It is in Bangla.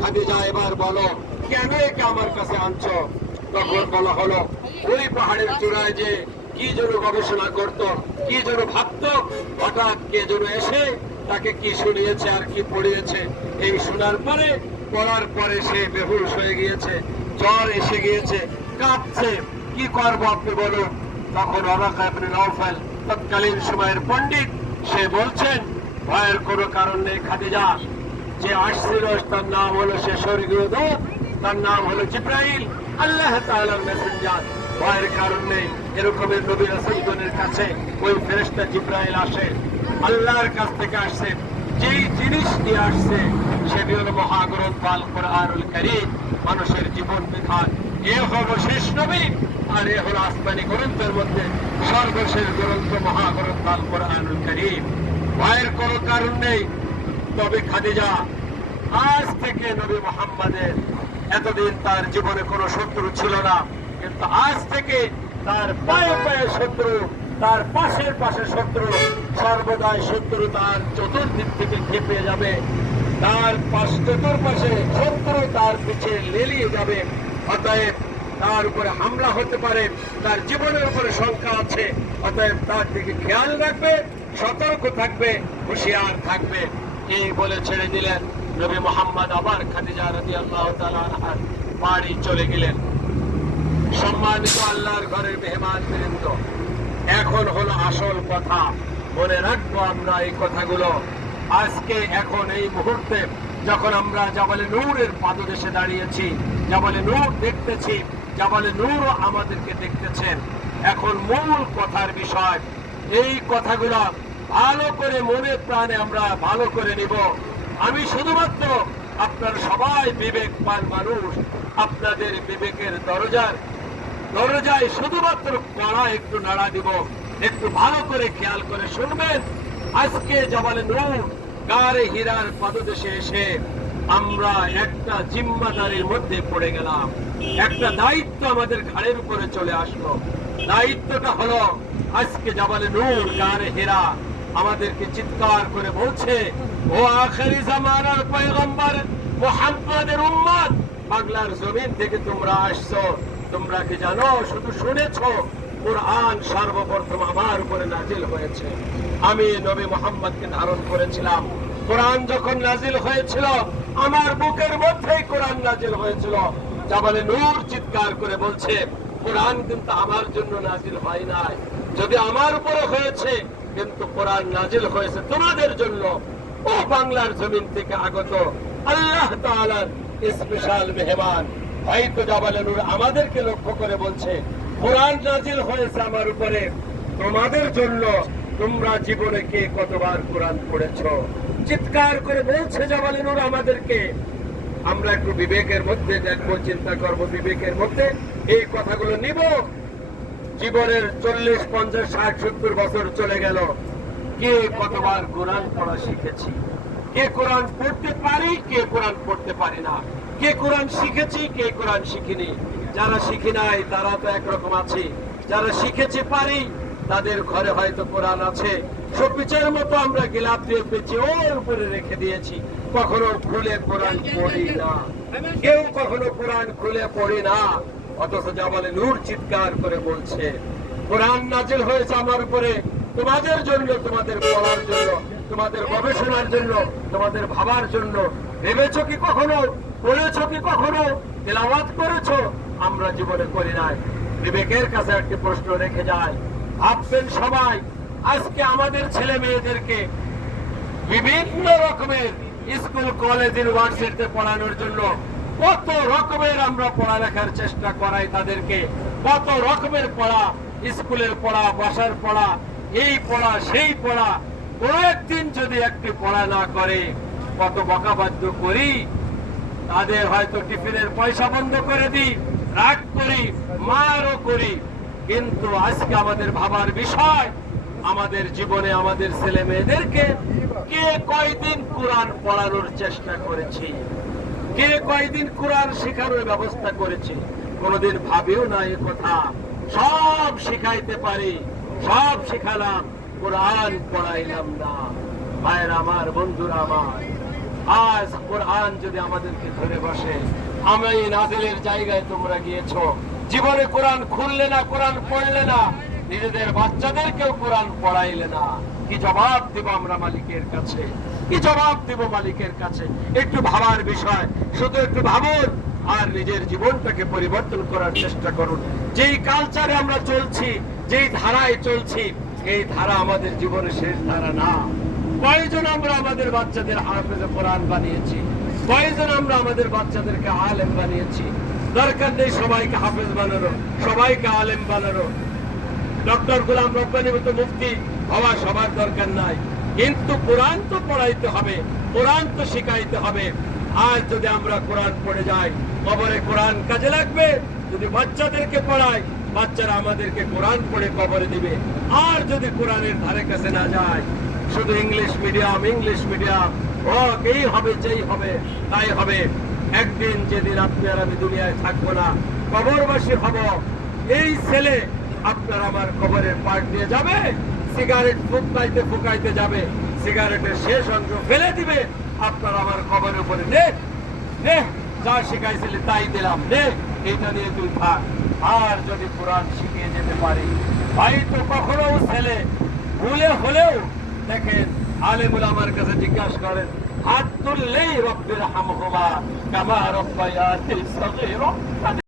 খাদিজা, এবার বলো, কেন একে আমার কাছে আনছো? তখন বলা হলো, ওই পাহাড়ের চূড়ায় যে কি যেন গবেষণা করত, কি যেন ভাবত, হঠাৎ কে যেন এসে তাকে কি শুনিয়েছে আর কি পড়িয়েছে, এই শোনার পরে, পড়ার পরে সে বেহুশ হয়ে গিয়েছে, জ্বর এসে গিয়েছে কাঁপছে কি করব আপনি বলুন? তখন নওফেল, তৎকালীন সময়ের পণ্ডিত, সে বলছেন, ভয়ের কোনো কারণ নেই খাদিজা যে আসছিল তার নাম হলো সে স্বর্গীয় দূত তার নাম হলো জিব্রাইল। আল্লাহ তাআলার মেসেঞ্জার ভয়ের কারণ এরকমের নবী রাসূলগণের কাছে ওই ফেরেশতা জিব্রাইল আসে, আল্লাহর কাছ থেকে আসছে যেই জিনিস নিয়ে আসছে সেটি হলো মহাগ্রন্থ আল কোরআনুল কারীম, মানুষের জীবন বিধান। এ হলো শেষ নবী, আর এ হলো আসমানি গ্রন্থের মধ্যে সর্বশেষ গ্রন্থ মহাগ্রন্থ আল কোরআনুল কারীম। ভয়ের কোনো কারণ নেই তবে খাদিজা, আজ থেকে নবী মোহাম্মদের এতদিন তার জীবনে কোনো শত্রু ছিল না, কিন্তু আজ থেকে তার পায়ে পায়ে শত্রু, তার পাশের পাশে শত্রু সর্বদাই শত্রু তার চতুর্দিক থেকে খেপে যাবে। তার পাশ চতুর্পাশে শত্রু তার পিছে লেলিয়ে যাবে। অতএব তার উপরে হামলা হতে পারে, তার জীবনের উপরে শঙ্কা আছে। অতএব তার দিকে খেয়াল রাখবে, সতর্ক থাকবে, হুঁশিয়ার থাকবে। এই বলে ছেড়ে দিলেন। নবী মোহাম্মদ আবার খাদিজা রাদি আল্লাহ বাড়ি চলে গেলেন। সম্মানিত আল্লাহর ঘরের মেহমান বৃন্দ, এখন হলো আসল কথা। মনে রাখব আমরা এই কথাগুলো। আজকে এখন এই মুহূর্তে যখন আমরা জাবালে নূরের পাদদেশে দাঁড়িয়েছি, জাবালে নূর দেখতেছি, জাবালে নূরও আমাদেরকে দেখতেছেন। এখন মূল কথার বিষয়, এই কথাগুলো ভালো করে মনে প্রাণে আমরা ভালো করে নিব। আমি শুধুমাত্র আপনার সবাই বিবেকবান মানুষ, আপনাদের বিবেকের দরজার, দরজায় শুধুমাত্র কড়া একটু নাড়া দিব, একটু ভালো করে খেয়াল করে শুনবেন। আজকে জবালে নূর গারে হীরার পদদেশে এসে আমরা একটা জিম্মাদারির মধ্যে পড়ে গেলাম। একটা দায়িত্ব আমাদের ঘাড়ের উপরে চলে আসলো। দায়িত্বটা হলো আজকে জবালে নূর গারে হীরা। আমাদেরকে চিৎকার করে বলছে, ও আখেরি জামানার পয়গম্বর, মোহাম্মদের উম্মত, বাংলার জমিন থেকে তোমরা আসছো। তোমরা কি জানো? শুধু শুনেছো, কোরআন সর্বপ্রথম আমার উপরে নাজিল হয়েছে। আমি নবী মোহাম্মদকে ধারণ করেছিলাম। কোরআন যখন নাজিল হয়েছিল, আমার বুকের মধ্যেই কোরআন নাজিল হয়েছিল। যা বলে নূর চিৎকার করে বলছে, কোরআন কিন্তু আমার জন্য নাজিল হয় নাই। যদি আমার উপরে হয়েছে কিন্তু কোরআন নাজিল হয়েছে। তোমাদের জন্য ও বাংলার জমিন থেকে আগত আল্লাহ স্পেশাল মেহমান। হয়তো জাবালে আমাদেরকে লক্ষ্য করে বলছে, কোরআন নাজিল হয়েছে আমার উপরে। তোমাদের জন্য তোমরা জীবনে কে কতবার কোরআন পড়েছ? চিৎকার করে বলছে জাবালে আমাদেরকে। আমরা একটু বিবেকের মধ্যে দেখব, চিন্তা করব বিবেকের মধ্যে। এই কথাগুলো নিব। জীবনের চল্লিশ, পঞ্চাশ, ষাট, সত্তর বছর চলে গেল। কে কতবার কোরআন পড়া শিখেছি? কে কোরআন পড়তে পারি, কে কোরআন পড়তে পারি না? কে কোরআন শিখেছি, কে কোরআন শিখিনি? যারা শিখি নাই, তারা তো একরকম আছে। যারা শিখেছে পারি, তাদের ঘরে হয়তো কোরআন আছে। সপিচের মতো আমরা গিলাপ দিয়ে পেঁচে ওর উপরে রেখে দিয়েছি। কখনো খুলে কোরআন পড়ি না। কেউ কখনো কোরআন খুলে পড়ি না। অথচ জামালে নূর চিৎকার করে বলছে, কোরআন নাজিল হয়েছে আমার উপরে। তোমাদের জন্য, তোমাদের পড়ার জন্য, তোমাদের গবেষণার জন্য, তোমাদের ভাবার জন্য। ভেবেছো কি কখনো? পড়েছো কি কখনো? তেলাওয়াত করেছ? আমরা জীবনে করি নাই। বিবেকের কাছে একটি প্রশ্ন রেখে যায়। ভাববেন সবাই, আজকে আমাদের ছেলে মেয়েদেরকে বিভিন্ন রকমের স্কুল, কলেজ, ইউনিভার্সিটিতে পড়ানোর জন্য কত রকমের আমরা পড়ালেখার চেষ্টা করাই তাদেরকে? কত রকমের পড়া? স্কুলের পড়া, বাসার পড়া, এই পড়া, সেই পড়া। কয়েকদিন যদি একটি পড়া না করে, কত বকাবাদ্য করি, তাদের হয়তো টিফিনের পয়সা বন্ধ করে দিই, রাগ করি, মারও করি। কিন্তু আজকে আমাদের ভাবার বিষয়, আমাদের জীবনে আমাদের ছেলে মেয়েদেরকে কে কয়দিন কোরআন পড়ানোর চেষ্টা করেছি? কে কয়দিন কোরআন শেখানোর ব্যবস্থা করেছে, কোনোদিন ভাবেও না এ কথা। সব শিখাইতে পারি, সব শেখালাম, কোরআন পড়াইলাম না। ভাইয়ের আমার, বন্ধুরা আমার, আজ কোরআন যদি আমাদেরকে ধরে বসে আমি নাজিলের জায়গায় তোমরা গিয়েছো। জীবনে কোরআন খুললে না, কোরআন পড়লে না নিজেদের বাচ্চাদেরকেও কোরআন পড়াইলে না। কি জবাব দেব আমরা মালিকের কাছে? কি জবাব দেব মালিকের কাছে? একটু ভাবার বিষয়, শুধু একটু ভাবুন আর নিজের জীবনটাকে পরিবর্তন করার চেষ্টা করুন। যেই কালচারে আমরা চলছি, যেই ধারায় চলছি, এই ধারা আমাদের জীবনের শেষ ধারা না। কয়জন আমরা আমাদের বাচ্চাদের হাফেজে কোরআন বানিয়েছি? কয়জন আমরা আমাদের বাচ্চাদেরকে আলেম বানিয়েছি? দরকার নেই সবাইকে হাফেজ বানানো, সবাইকে আলেম বানানো। ডক্টর গোলাম রব্বানি মতো মুফতি হওয়া সবার দরকার নাই। কিন্তু কোরআন তো পড়াইতে হবে, কোরআন তো শিখাইতে হবে। আর যদি আমরা কোরআন পড়ে যাই, কবরে কোরআন কাজে লাগবে। যদি বাচ্চাদেরকে পড়াই, বাচ্চারা আমাদেরকে কোরআন পড়ে কবরে দিবে। আর যদি কোরআনের ধারে কাছে না যায়, শুধু ইংলিশ মিডিয়াম ইংলিশ মিডিয়াম ও এই হবে, যেই হবে, তাই হবে। একদিন যেদিন আপনি আর আমি দুনিয়ায় থাকব না, কবরবাসী হব। এই ছেলে আপনার আমার কবরের পাট দিয়ে যাবে, সিগারেট ফুকাইতে ফুকাইতে যাবে, সিগারেটের শেষ অংশ ফেলে দিবে, আপনার আমার কবরের উপরে নে যা শিখাইছিলি তাই দিলাম, নে, এইটা নিয়ে তুই থাক। আর যদি কোরআন শিখিয়ে যেতে পারি, ভাই তো কখনো ছেলে, ভুলে হলেও দেখেন, আলেমুল আমার কাছে জিজ্ঞাসা করেন, হাত তুললেই রব্বির হামহুমা কামা রব্বায়াতিল